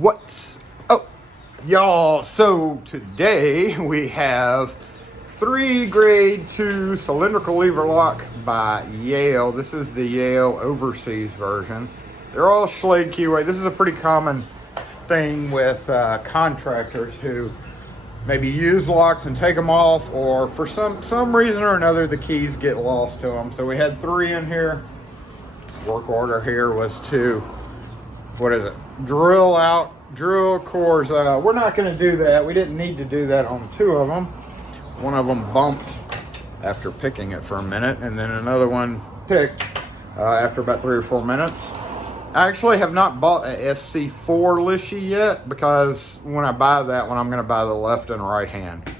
What's up, y'all? So today we have 3 grade 2 cylindrical lever lock by Yale. This is the Yale overseas version. They're all Schlage keyway. This is a pretty common thing with contractors who maybe use locks and take them off, or for some reason or another the keys get lost to them. So we had 3 in here. Work order here was to, drill cores. We're not going to do that. We didn't need to do that on 2 of them. One of them bumped after picking it for a minute, and then another one picked after about 3 or 4 minutes. I actually have not bought a SC4 Lishy yet, because when I buy that one, I'm going to buy the left and right hand,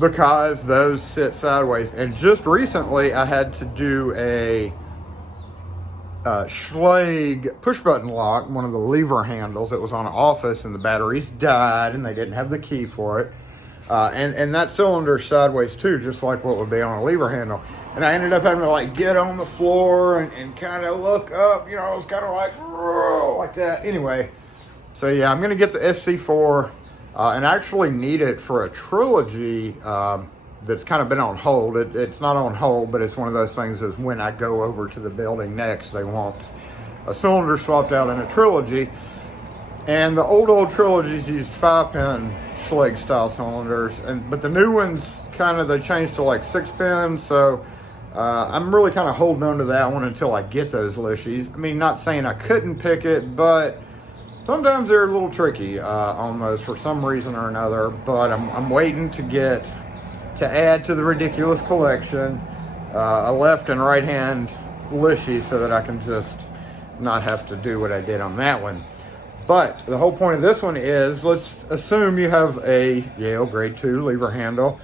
because those sit sideways. And just recently I had to do a Schlage push button lock, one of the lever handles. It was on an office and the batteries died and they didn't have the key for it. And that cylinder sideways too, just like what would be on a lever handle. And I ended up having to like get on the floor and kind of look up, you know, I was kind of like that. Anyway, so yeah, I'm going to get the SC4 and actually need it for a trilogy that's kind of been on hold. It's not on hold, but it's one of those things is when I go over to the building next, they want a cylinder swapped out in a trilogy. And the old trilogies used 5-pin Schlage style cylinders, but the new ones they changed to like 6-pin. So I'm really kind of holding on to that one until I get those Lishies. I mean, not saying I couldn't pick it, but sometimes they're a little tricky on those for some reason or another. But I'm waiting to add to the ridiculous collection a left and right hand Lishy, so that I can just not have to do what I did on that one. But the whole point of this one is, let's assume you have a Yale grade 2 lever handle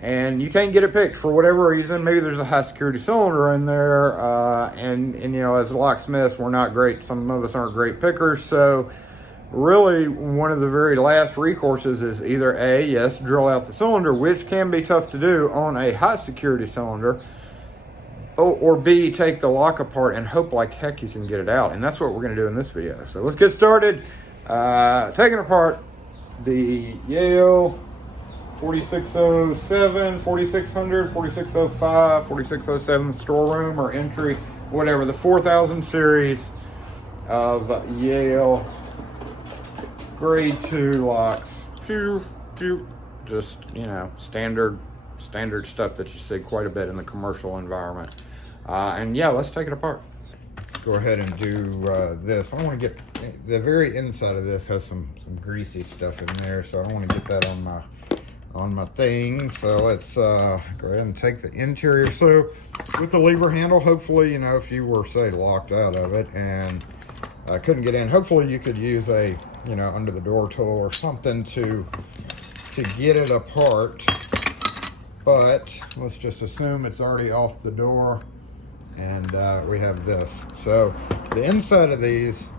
and you can't get it picked for whatever reason. Maybe there's a high security cylinder in there, and you know, as locksmiths, we're not great. Some of us aren't great pickers. So really, one of the very last recourses is either A, yes, drill out the cylinder, which can be tough to do on a high security cylinder, or B, take the lock apart and hope like heck you can get it out. And that's what we're going to do in this video. So let's get started taking apart the Yale 4607, 4600, 4605, 4607 storeroom or entry, whatever, the 4000 series of Yale grade 2 locks. Just, you know, standard stuff that you see quite a bit in the commercial environment. And yeah, let's take it apart. Let's go ahead and do this. I want to get the very inside of this has some greasy stuff in there, so I don't want to get that on my thing. So let's go ahead and take the interior. So with the lever handle, hopefully, you know, if you were, say, locked out of it and couldn't get in, hopefully you could use a, you know, under the door tool or something to get it apart. But let's just assume it's already off the door, and we have this. So the inside of these,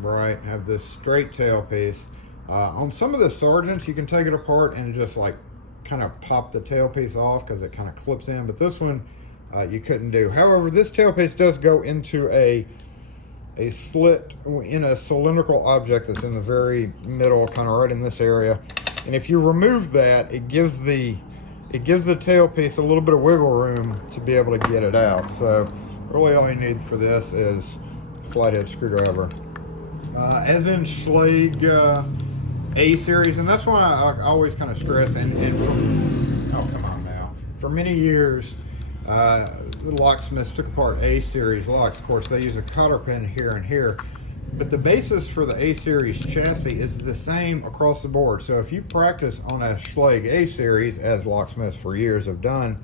right, have this straight tailpiece. On some of the Sargents, you can take it apart and just like kind of pop the tailpiece off because it kind of clips in, but this one you couldn't do. However, this tailpiece does go into a slit in a cylindrical object that's in the very middle, kind of right in this area. And if you remove that, it gives the tailpiece a little bit of wiggle room to be able to get it out. So really all you need for this is a flathead screwdriver. As in Schlage A series, and that's why I always kind of stress, and for many years, the locksmiths took apart A series locks. Of course, they use a cotter pin here and here, but the basis for the A series chassis is the same across the board. So if you practice on a Schlage A series, as locksmiths for years have done,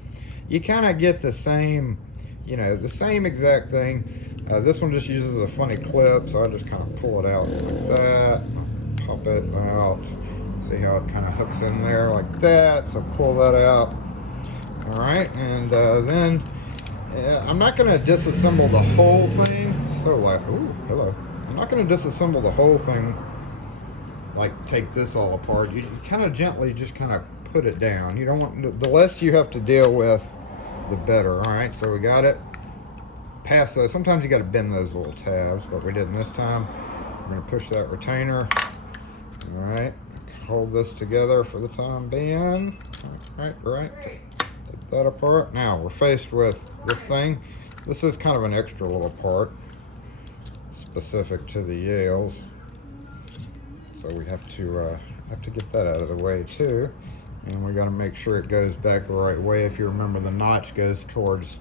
you kind of get the same, you know, the same exact thing. This one just uses a funny clip, so I just kind of pull it out like that, pop it out, see how it kind of hooks in there like that. So pull that out. All right, and then I'm not going to disassemble the whole thing. So like, ooh, hello. I'm not going to disassemble the whole thing, like take this all apart. You kind of gently just kind of put it down. You don't want, the less you have to deal with, the better. All right, so we got it past those. Sometimes you got to bend those little tabs, but we didn't this time. going to push that retainer. All right, hold this together for the time being. Right. Take that apart. Now we're faced with this thing. This is kind of an extra little part, specific to the Yales. So we have to get that out of the way too. And we got to make sure it goes back the right way. If you remember, the notch goes towards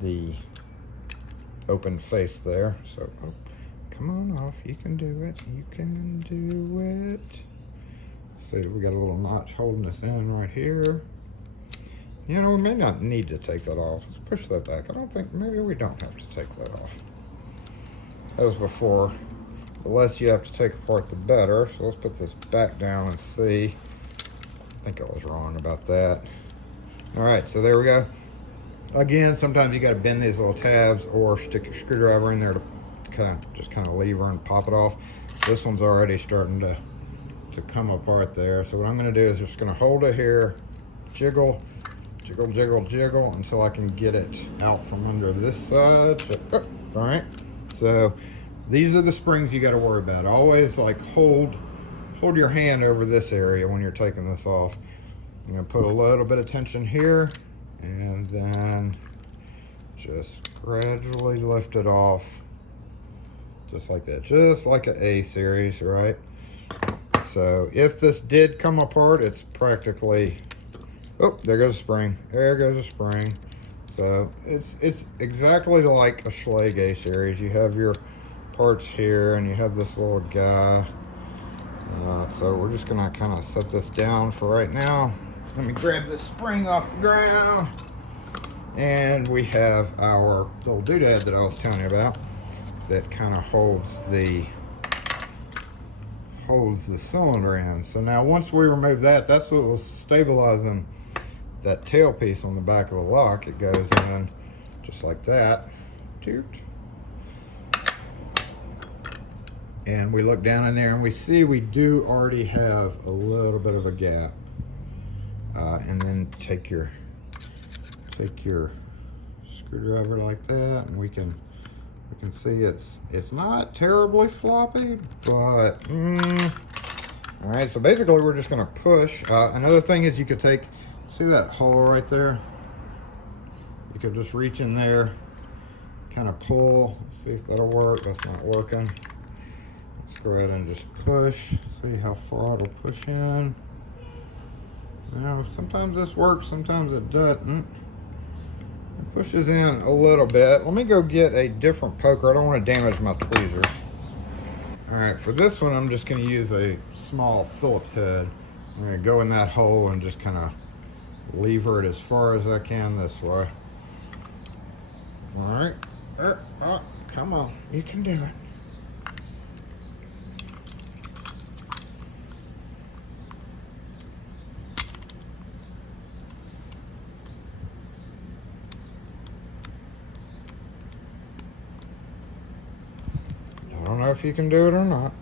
the open face there. So, oh, come on off. You can do it. You can do it. See, we got a little notch holding us in right here. You know, we may not need to take that off. Let's push that back. I don't think, maybe we don't have to take that off. As before, the less you have to take apart, the better. So let's put this back down and see. I think I was wrong about that. All right, so there we go. Again, sometimes you got to bend these little tabs or stick your screwdriver in there to kind of lever and pop it off. This one's already starting to come apart there. So what I'm going to do is just going to hold it here, jiggle until I can get it out from under this side. All right. So these are the springs you got to worry about. Always like hold your hand over this area when you're taking this off. I'm going to put a little bit of tension here and then just gradually lift it off, just like that, just like an A series, right? So if this did come apart, it's practically, oh, there goes a spring. There goes a spring. So it's exactly like a Schlage A series. You have your parts here and you have this little guy. So we're just gonna kind of set this down for right now. Let me grab this spring off the ground. And we have our little doodad that I was telling you about that kind of holds the cylinder in. So now once we remove that, that's what was stabilizing that tailpiece on the back of the lock. It goes in just like that. Toot. And we look down in there and we see we do already have a little bit of a gap. And then take your screwdriver like that, and we can see it's not terribly floppy, but all right. So basically, we're just gonna push. Another thing is you could see that hole right there. You could just reach in there, kind of pull. See if that'll work. That's not working. Let's go ahead and just push. See how far it'll push in. Now, sometimes this works, sometimes it doesn't. It pushes in a little bit. Let me go get a different poker. I don't want to damage my tweezers. All right, for this one, I'm just going to use a small Phillips head. I'm going to go in that hole and just kind of lever it as far as I can this way. All right. Come on, you can do it. I don't know if you can do it or not.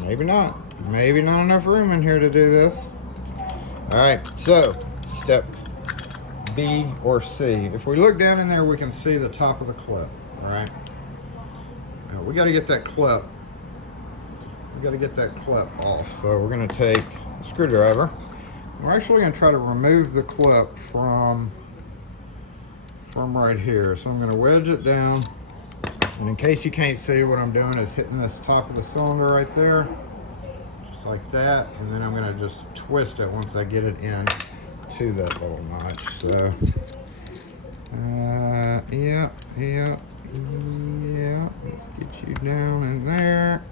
Maybe not. Maybe not enough room in here to do this. All right, so step B or C. If we look down in there, we can see the top of the clip, all right? Now, we gotta get that clip. We gotta get that clip off. So we're gonna take a screwdriver. We're actually gonna try to remove the clip from right here. So I'm gonna wedge it down. And in case you can't see, what I'm doing is hitting this top of the cylinder right there, just like that. And then I'm gonna just twist it once I get it in to that little notch. So, yeah. Let's get you down in there.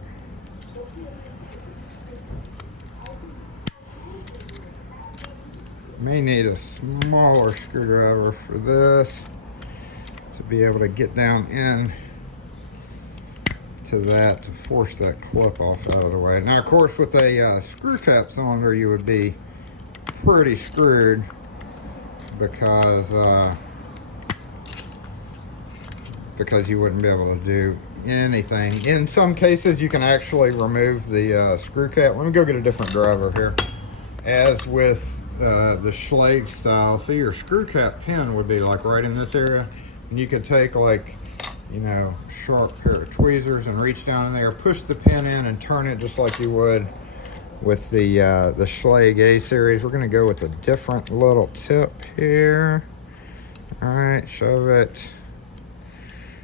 May need a smaller screwdriver for this to be able to get down in to that, to force that clip off out of the way. Now, of course, with a screw cap cylinder, you would be pretty screwed because you wouldn't be able to do anything. In some cases, you can actually remove the screw cap. Let me go get a different driver here. As with the Schlage style, see, your screw cap pin would be like right in this area. And you could take like, you know, a sharp pair of tweezers and reach down in there, push the pin in and turn it just like you would with the Schlage A series. We're gonna go with a different little tip here. All right, shove it.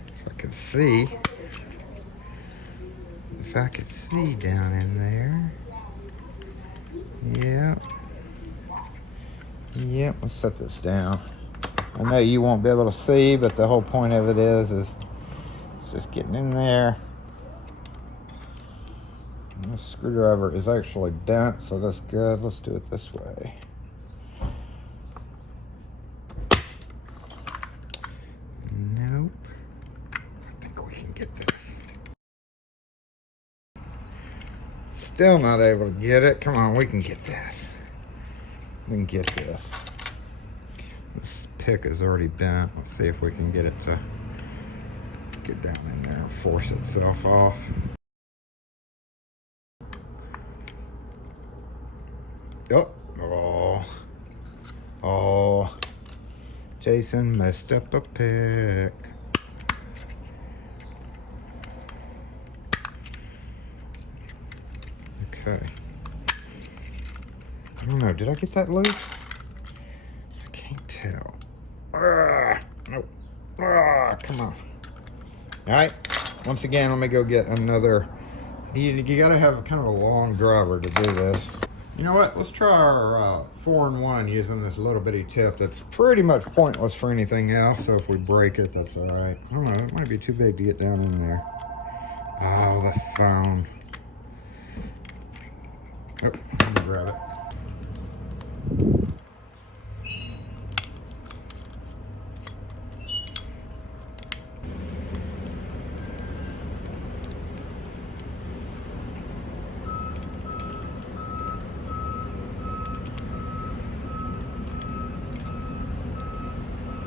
If I could see. If I could see down in there. Yep. Yep, let's set this down. I know you won't be able to see, but the whole point of it is just getting in there. And this screwdriver is actually bent, so that's good. Let's do it this way. Nope. I think we can get this. Still not able to get it. Come on, we can get this. We can get this. This pick is already bent. Let's see if we can get it to get down in there and force itself off. Oh. Oh. Jason messed up a pick. Okay. I don't know. Did I get that loose? I can't tell. Nope. Come on. All right. Once again, let me go get another. You got to have kind of a long driver to do this. You know what? Let's try our 4-in-1 using this little bitty tip that's pretty much pointless for anything else. So if we break it, that's all right. I don't know. It might be too big to get down in there. Oh, the phone. Oh, let me grab it.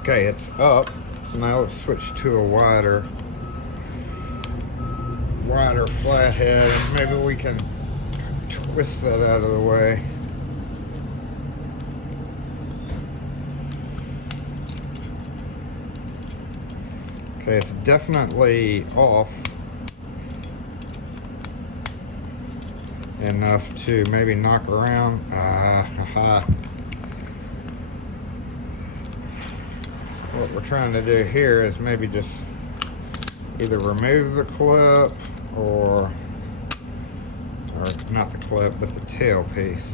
Okay, it's up. So now let's switch to a wider flathead, and maybe we can twist that out of the way. Okay, it's definitely off enough to maybe knock around. What we're trying to do here is maybe just either remove the clip or not the clip, but the tail piece.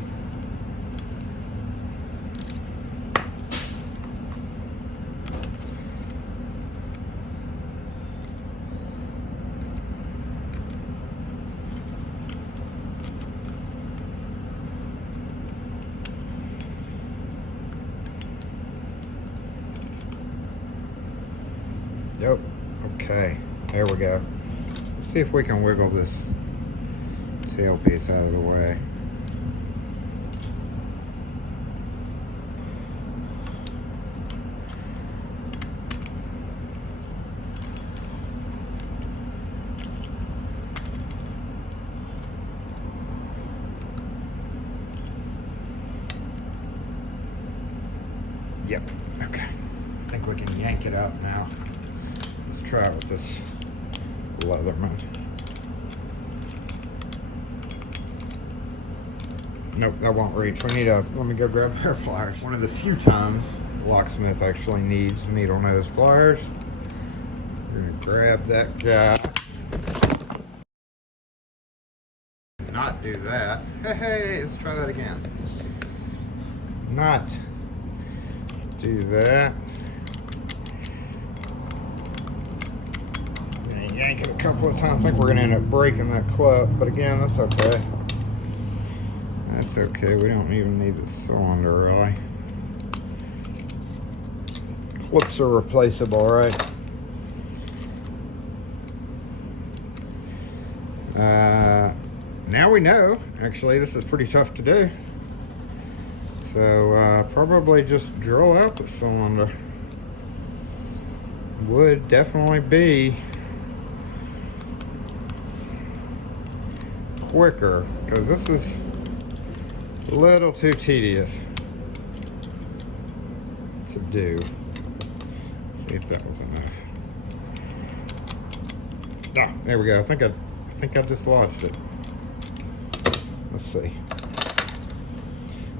Yep. Okay. There we go. Let's see if we can wiggle this tail piece out of the way. Yep. Okay. I think we can yank it up now. Let's try it with this Leatherman. Nope, that won't reach. We need let me go grab a pair of pliers. One of the few times a locksmith actually needs needle nose pliers. We're gonna grab that guy. Not do that. Hey, let's try that again. Not do that. I'm gonna yank it a couple of times. I think we're gonna end up breaking that clip, but again, that's okay. That's okay. We don't even need the cylinder, really. Clips are replaceable, right? Now we know. Actually, this is pretty tough to do. So probably just drill out the cylinder. Would definitely be quicker, because this is a little too tedious to do. See if that was enough. Ah, there we go. I think I dislodged it. Let's see.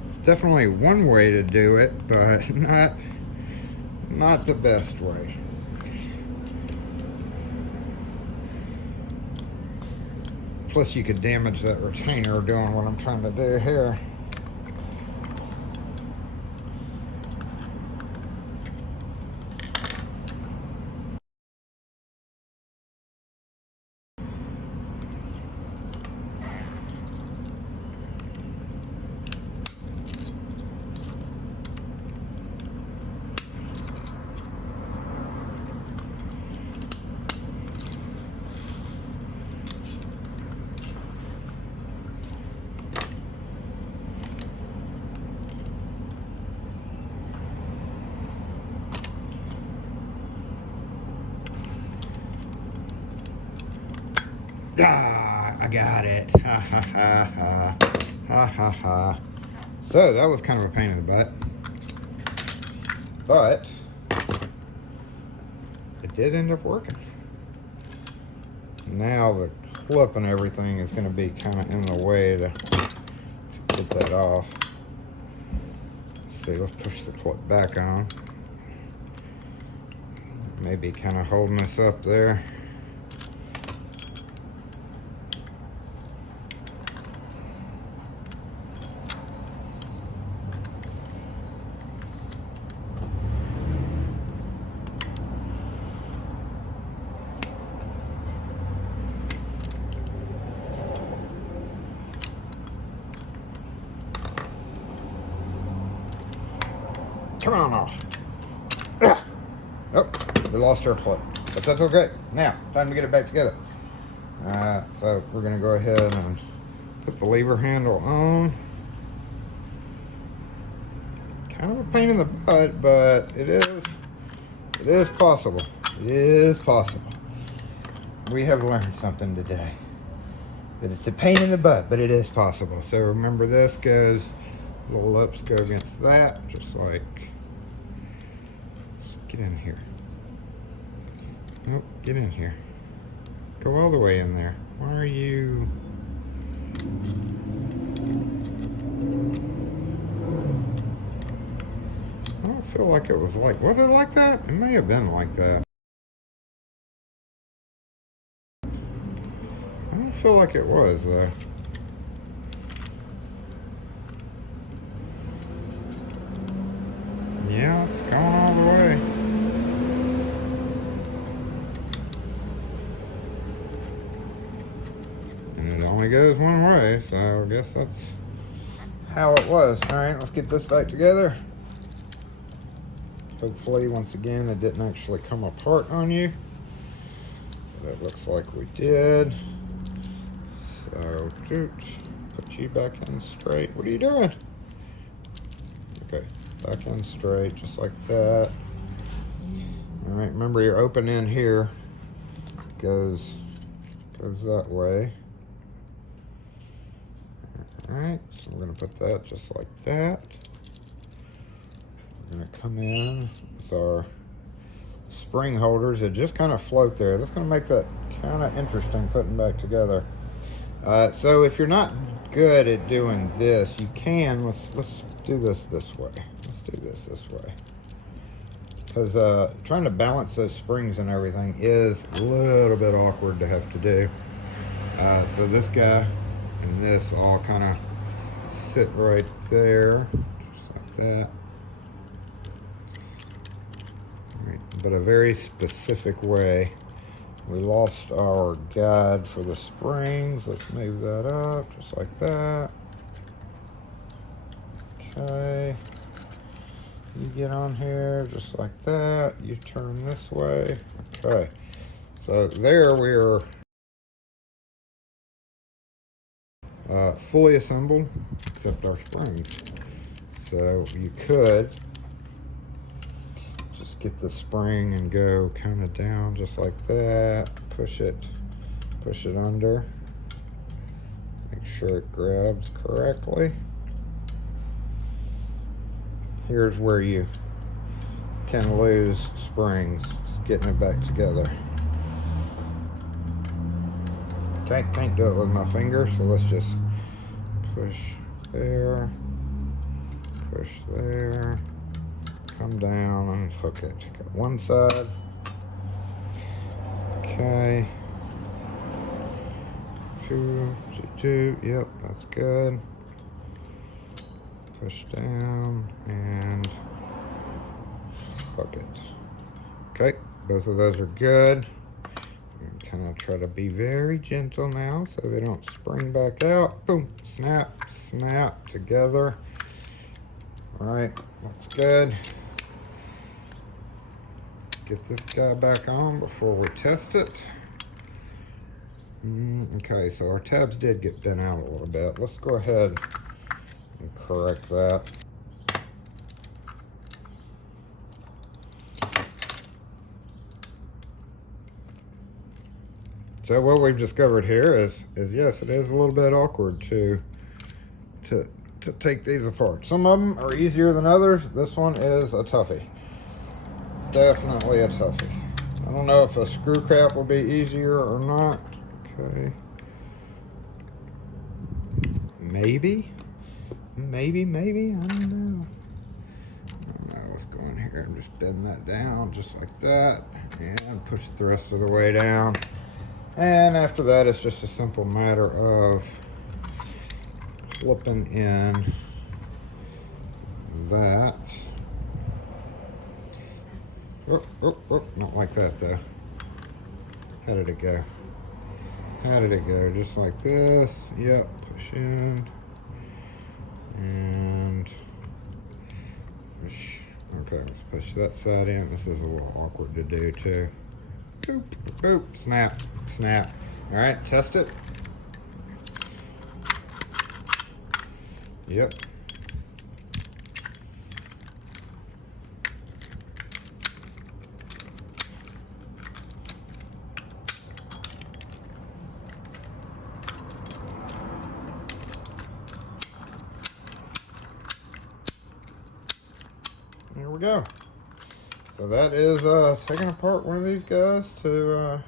It's definitely one way to do it, but not the best way. Plus you could damage that retainer doing what I'm trying to do here. Ah, I got it. Ha ha ha ha. Ha ha ha. So that was kind of a pain in the butt. But it did end up working. Now the clip and everything is going to be kind of in the way to get that off. Let's see, let's push the clip back on. Maybe kind of holding us up there. Come on off. Ugh. Oh, we lost our clip, but that's okay. Now, time to get it back together. So we're gonna go ahead and put the lever handle on. Kind of a pain in the butt, but it is possible. It is possible. We have learned something today. That it's a pain in the butt, but it is possible. So remember, this goes, little lips go against that, just like. Get in here. Nope, get in here. Go all the way in there. Why are you... I don't feel like it was it like that? It may have been like that. I don't feel like it was, though. Yeah, it's going all the way. And it only goes one way, so I guess that's how it was. All right, let's get this back together. Hopefully, once again, it didn't actually come apart on you. But it looks like we did. So, put you back in straight. What are you doing? Okay, back in straight, just like that. All right, remember your open end here goes that way. All right, so we're gonna put that just like that. We're gonna come in with our spring holders that just kind of float there. That's gonna make that kind of interesting putting back together. So if you're not good at doing this, you can, let's do this way. Let's do this way. Because trying to balance those springs and everything is a little bit awkward to have to do. So this guy and this all kind of sit right there, just like that. All right, but a very specific way. We lost our guide for the springs. Let's move that up, just like that. Okay. You get on here, just like that. You turn this way. Okay. So there we're fully assembled, except our springs. So you could just get the spring and go kind of down just like that. Push it under. Make sure it grabs correctly. Here's where you can lose springs. Just getting it back together. Can't do it with my finger, so let's just push there, push there, come down and hook it. Got one side. Okay. Two, yep, that's good. Push down and hook it. Okay, both of those are good. Kind of try to be very gentle now so they don't spring back out. Boom, snap, snap together. All right, looks good. Get this guy back on before we test it. Okay, so our tabs did get bent out a little bit. Let's go ahead and correct that. So what we've discovered here is yes, it is a little bit awkward to take these apart. Some of them are easier than others. This one is a toughie. Definitely a toughie. I don't know if a screw cap will be easier or not. Okay. Maybe. I don't know. Let's go in here and just bend that down just like that. And push it the rest of the way down. And after that, it's just a simple matter of flipping in that. Not like that though. How did it go? Just like this. Yep, push in. And push. Okay, let's push that side in. This is a little awkward to do too. Boop, boop, snap, snap. All right, test it. Yep. There we go. So that is taking apart one of these guys to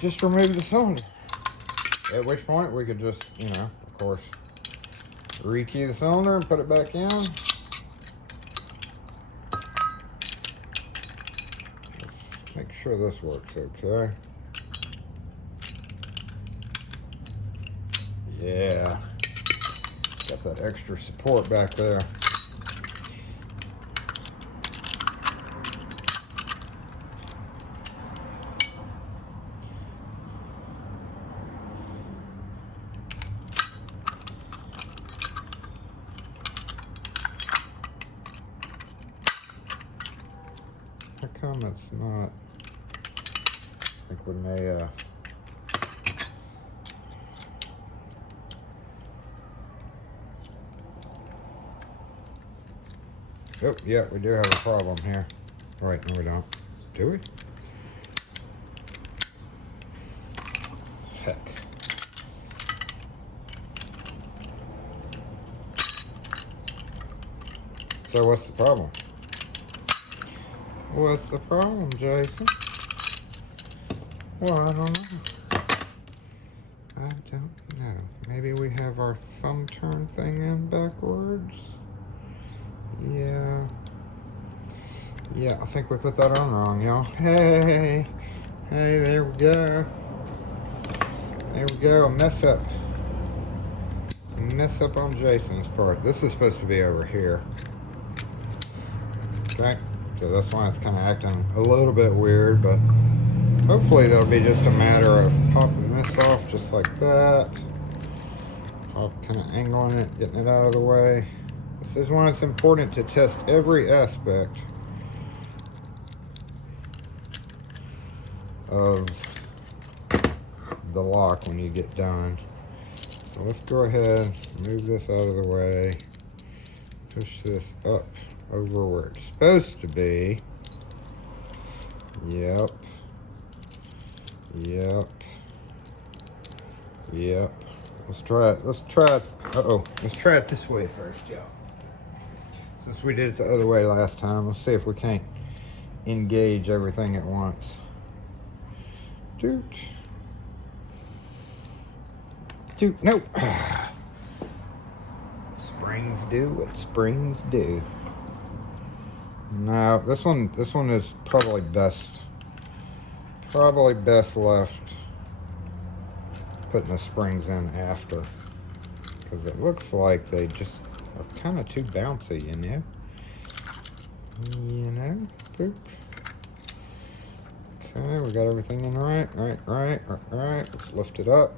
just remove the cylinder. At which point we could just, of course, rekey the cylinder and put it back in. Let's make sure this works okay. Yeah. Got that extra support back there. How come it's not? I think we may oh, yeah, we do have a problem here. Right, no we don't. Do we? Heck. So what's the problem? What's the problem, Jason? Well, I don't know. I don't know. Maybe we have our thumb turn thing in backwards. Yeah, I think we put that on wrong, y'all. Hey, there we go. There we go, mess up on Jason's part. This is supposed to be over here. Okay, so that's why it's kind of acting a little bit weird, but hopefully that'll be just a matter of popping this off just like that. Kind of angling it, getting it out of the way. This is when it's important to test every aspect of the lock when you get done. So let's go ahead, move this out of the way, push this up over where it's supposed to be. Yep. Let's try it. Let's try it this way first, y'all. Since we did it the other way last time, let's see if we can't engage everything at once. Doot. Doot. Nope. Springs do what springs do. No, this one is probably best left putting the springs in after, because it looks like they just are kind of too bouncy, you know. Boop. Okay, we got everything in right. Let's lift it up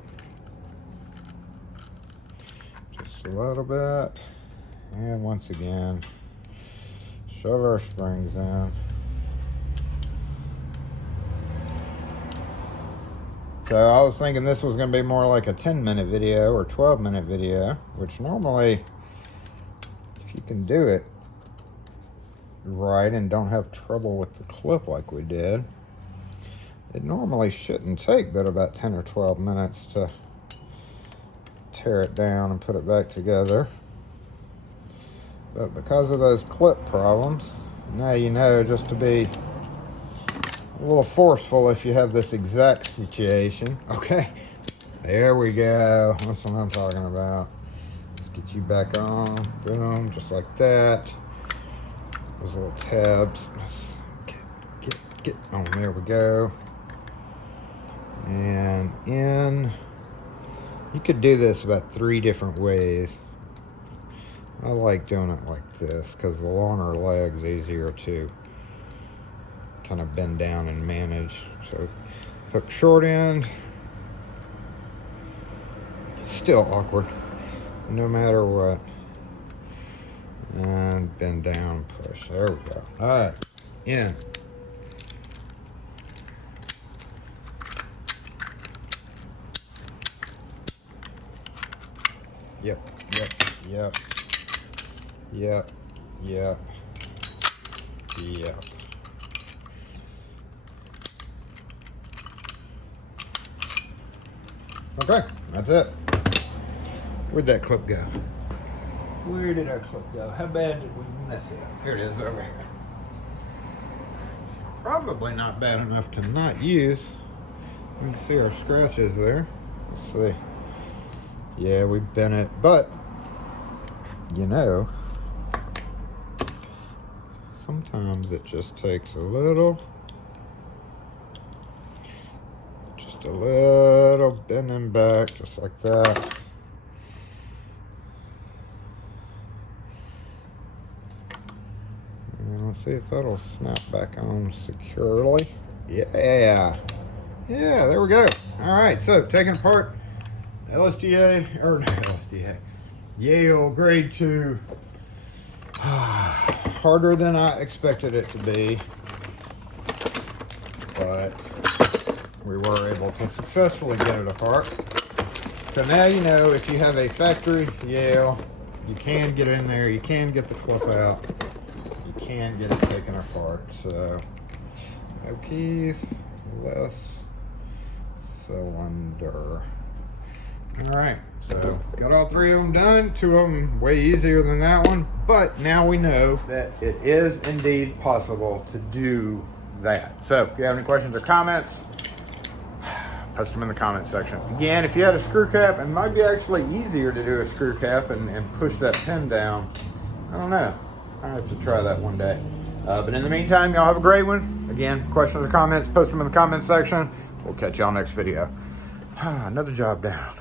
just a little bit, and once again shove our springs in. So I was thinking this was going to be more like a 10-minute video or 12-minute video, which normally, if you can do it right and don't have trouble with the clip like we did, it normally shouldn't take but about 10 or 12 minutes to tear it down and put it back together. But because of those clip problems, now you know just to be a little forceful if you have this exact situation. Okay, there we go. That's what I'm talking about. Let's get you back on. Boom, just like that. Those little tabs. Let's get on. There we go. And in. You could do this about 3 different ways. I like doing it like this because the longer leg's easier to kind of bend down and manage. So hook short end. Still awkward no matter what. And bend down, push. There we go. All right, in. Yep. Okay, that's it. Where'd that clip go? Where did our clip go? How bad did we mess it up? Here it is over here. Probably not bad enough to not use. You can see our scratches there. Let's see. Yeah, we bent it, but you know, sometimes it just takes a little bending back, just like that. And let's see if that'll snap back on securely. Yeah, there we go. All right, so taking apart LSDA, or not LSDA, Yale grade 2. Harder than I expected it to be, but we were able to successfully get it apart. So now you know if you have a factory Yale, you can get in there, you can get the clip out, you can get it taken apart. So no keys, less cylinder. All right, so got all 3 of them done. 2 of them way easier than that one, but now we know that it is indeed possible to do that. So if you have any questions or comments, post them in the comments section. Again, if you had a screw cap, it might be actually easier to do a screw cap and push that pin down. I don't know. I have to try that one day. But in the meantime, y'all have a great one. Again, questions or comments, post them in the comments section. We'll catch y'all next video. Another job down.